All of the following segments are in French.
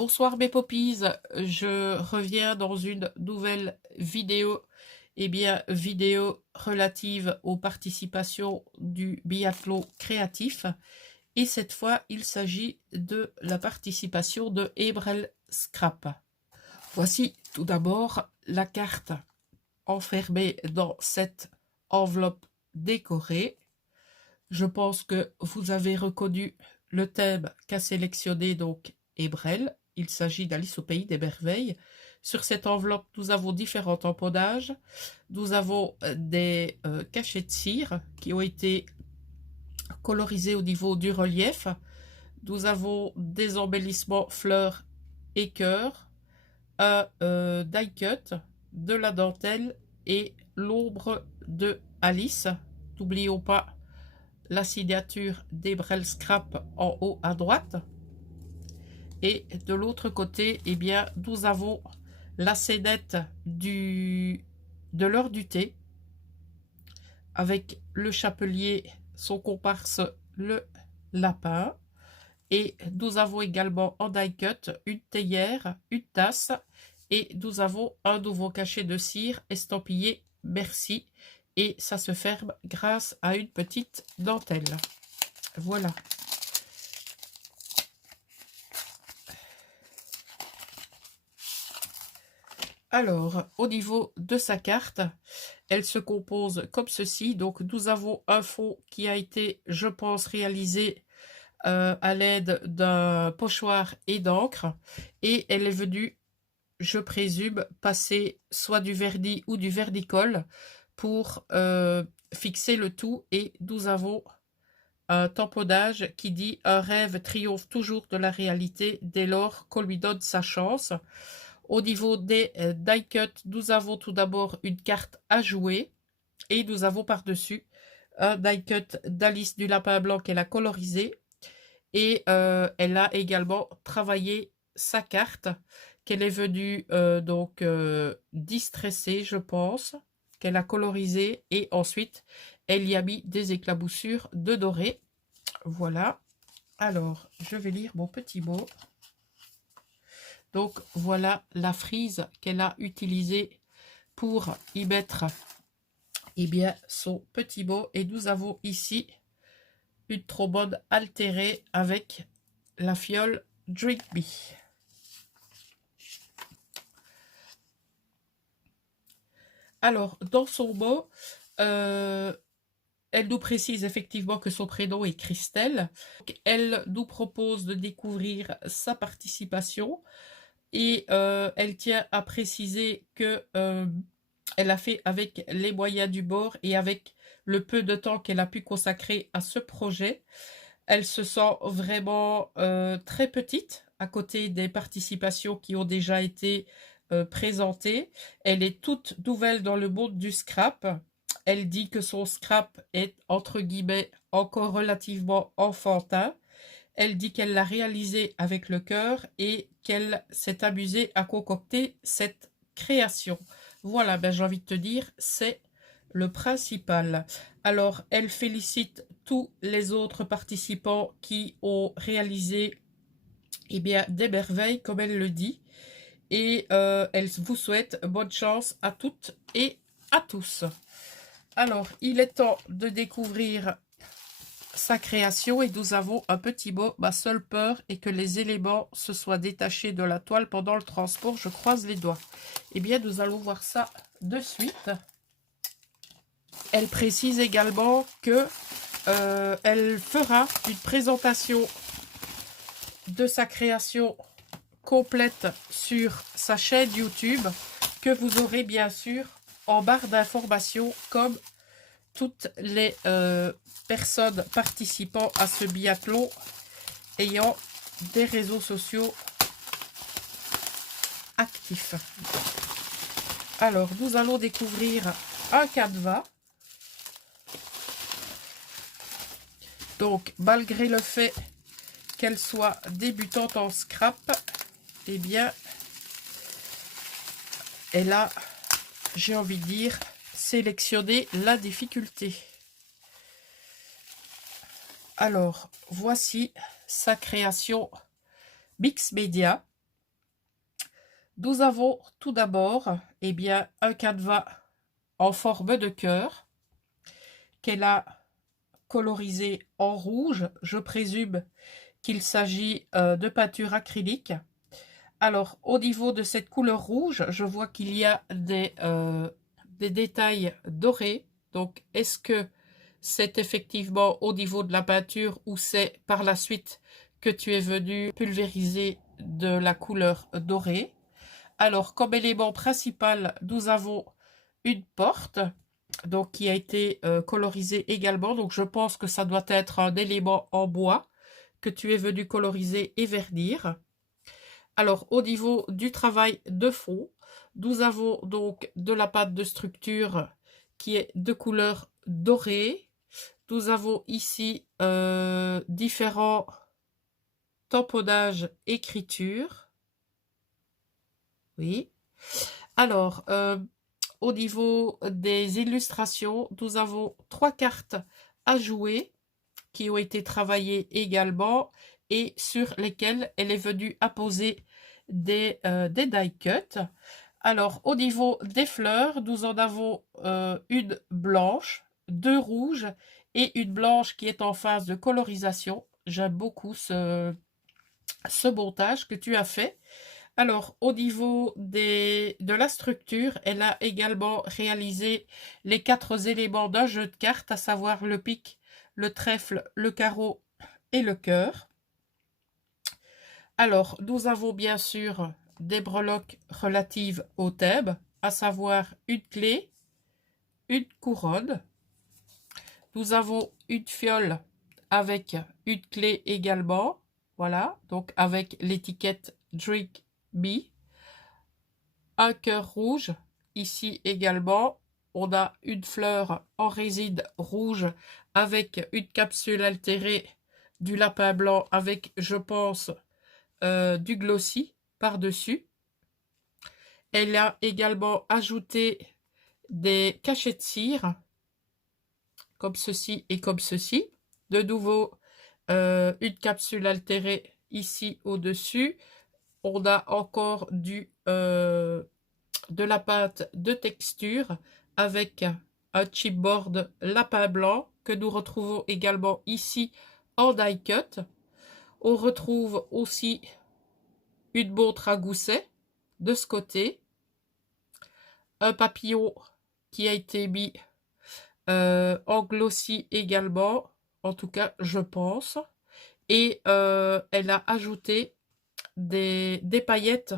Bonsoir mes poppies, je reviens dans une nouvelle vidéo, vidéo relative aux participations du biathlon créatif. Et cette fois, il s'agit de la participation de Ebrel Scrap. Voici tout d'abord la carte enfermée dans cette enveloppe décorée. Je pense que vous avez reconnu le thème qu'a sélectionné donc Ebrel. Il s'agit d'Alice au pays des merveilles. Sur cette enveloppe, nous avons différents tamponnages. Nous avons des cachets de cire qui ont été colorisés au niveau du relief. Nous avons des embellissements fleurs et cœurs, un die cut, de la dentelle et l'ombre de Alice. N'oublions pas la signature d'Ebrel Scrap en haut à droite. Et de l'autre côté, nous avons la scénette de l'heure du thé avec le chapelier, son comparse, le lapin. Et nous avons également en die cut une théière, une tasse, et nous avons un nouveau cachet de cire estampillé merci. Et ça se ferme grâce à une petite dentelle. Voilà. Alors, au niveau de sa carte, elle se compose comme ceci. Donc, nous avons un fond qui a été, je pense, réalisé à l'aide d'un pochoir et d'encre. Et elle est venue, je présume, passer soit du vernis ou du vernicole pour fixer le tout. Et nous avons un tamponnage qui dit « Un rêve triomphe toujours de la réalité dès lors qu'on lui donne sa chance ». Au niveau des die cut, nous avons tout d'abord une carte à jouer et nous avons par-dessus un die cut d'Alice du Lapin Blanc qu'elle a colorisé et elle a également travaillé sa carte qu'elle est venue distresser, je pense, qu'elle a colorisé et ensuite elle y a mis des éclaboussures de doré. Voilà. Alors, je vais lire mon petit mot. Donc, voilà la frise qu'elle a utilisée pour y mettre son petit mot. Et nous avons ici une trombone altérée avec la fiole Drink Me. Alors, dans son mot, elle nous précise effectivement que son prénom est Christelle. Elle nous propose de découvrir sa participation. Et elle tient à préciser que elle a fait avec les moyens du bord et avec le peu de temps qu'elle a pu consacrer à ce projet. Elle se sent vraiment très petite à côté des participations qui ont déjà été présentées. Elle est toute nouvelle dans le monde du scrap. Elle dit que son scrap est entre guillemets encore relativement enfantin. Elle dit qu'elle l'a réalisé avec le cœur et qu'elle s'est amusée à concocter cette création. Voilà, j'ai envie de te dire, c'est le principal. Alors, elle félicite tous les autres participants qui ont réalisé des merveilles, comme elle le dit. Et elle vous souhaite bonne chance à toutes et à tous. Alors, il est temps de découvrir sa création et nous avons un petit mot. Ma seule peur est que les éléments se soient détachés de la toile pendant le transport. Je croise les doigts. Nous allons voir ça de suite. Elle précise également que elle fera une présentation de sa création complète sur sa chaîne YouTube que vous aurez bien sûr en barre d'informations comme toutes les personnes participant à ce biathlon ayant des réseaux sociaux actifs. Alors, nous allons découvrir un canevas. Donc, malgré le fait qu'elle soit débutante en scrap, elle a, j'ai envie de dire, sélectionné la difficulté. Alors, voici sa création Mix Media. Nous avons tout d'abord, eh bien, un canevas en forme de cœur qu'elle a colorisé en rouge. Je présume qu'il s'agit de peinture acrylique. Alors, au niveau de cette couleur rouge, je vois qu'il y a des détails dorés. Donc, est-ce que c'est effectivement au niveau de la peinture ou c'est par la suite que tu es venu pulvériser de la couleur dorée? Alors, comme élément principal, nous avons une porte donc qui a été colorisée également. Donc, je pense que ça doit être un élément en bois que tu es venu coloriser et vernir. Alors, au niveau du travail de fond, nous avons donc de la pâte de structure qui est de couleur dorée. Nous avons ici différents tamponnages écriture. Oui. Alors, au niveau des illustrations, nous avons 3 cartes à jouer qui ont été travaillées également et sur lesquelles elle est venue apposer des die cuts. Alors, au niveau des fleurs, nous en avons une blanche, 2 rouges et une blanche qui est en phase de colorisation. J'aime beaucoup ce montage que tu as fait. Alors, au niveau de la structure, elle a également réalisé les 4 éléments d'un jeu de cartes, à savoir le pic, le trèfle, le carreau et le cœur. Alors, nous avons bien sûr des breloques relatives au thème, à savoir une clé, une couronne. Nous avons une fiole avec une clé également, voilà, donc avec l'étiquette Drink Me. Un cœur rouge, ici également, on a une fleur en résine rouge avec une capsule altérée du lapin blanc avec, je pense, du glossy par-dessus. Elle a également ajouté des cachets de cire, comme ceci et comme ceci. De nouveau, une capsule altérée ici au-dessus. On a encore de la pâte de texture avec un chipboard lapin blanc que nous retrouvons également ici en die cut. On retrouve aussi une montre à gousset de ce côté, un papillon qui a été mis en glossy également, en tout cas je pense, et elle a ajouté des paillettes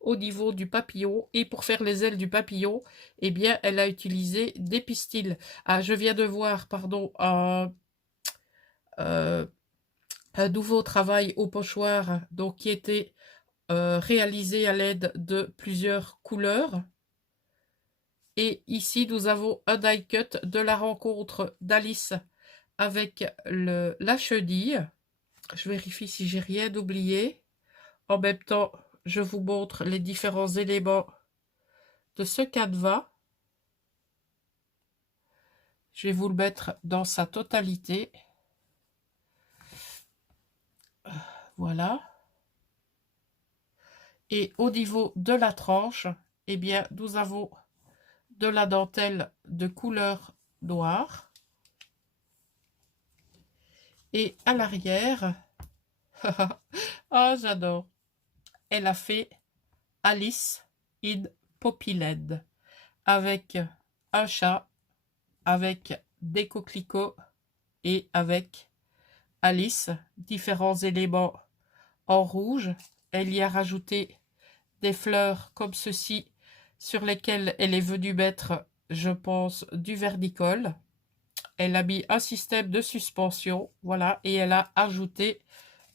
au niveau du papillon, et pour faire les ailes du papillon, eh bien elle a utilisé des pistils. Ah, je viens de voir, pardon, euh, un nouveau travail au pochoir donc qui était réalisé à l'aide de plusieurs couleurs. Et ici, nous avons un die cut de la rencontre d'Alice avec la chenille. Je vérifie si j'ai rien oublié. En même temps, je vous montre les différents éléments de ce canevas. Je vais vous le mettre dans sa totalité. Voilà. Et au niveau de la tranche, eh bien, nous avons de la dentelle de couleur noire. Et à l'arrière, oh j'adore, elle a fait Alice in Poppyland avec un chat, avec des coquelicots et avec Alice, différents éléments en rouge. Elle y a rajouté des fleurs comme ceci sur lesquelles elle est venue mettre, je pense, du vernicole. Elle a mis un système de suspension, voilà, et elle a ajouté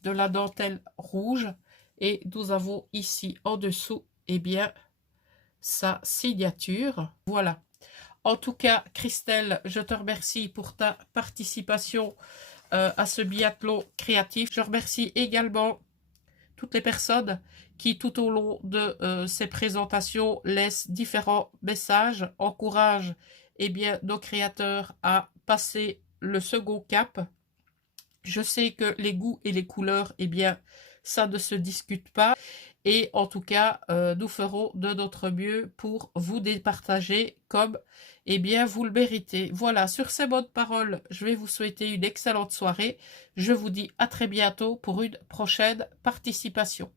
de la dentelle rouge. Et nous avons ici en dessous, eh bien, sa signature. Voilà. En tout cas, Christelle, je te remercie pour ta participation à ce biathlon créatif. Je remercie également toutes les personnes qui, tout au long de ces présentations, laissent différents messages, encouragent eh bien, nos créateurs à passer le second cap. Je sais que les goûts et les couleurs, eh bien, ça ne se discute pas. Et en tout cas, nous ferons de notre mieux pour vous départager comme eh bien, vous le méritez. Voilà, sur ces bonnes paroles, je vais vous souhaiter une excellente soirée. Je vous dis à très bientôt pour une prochaine participation.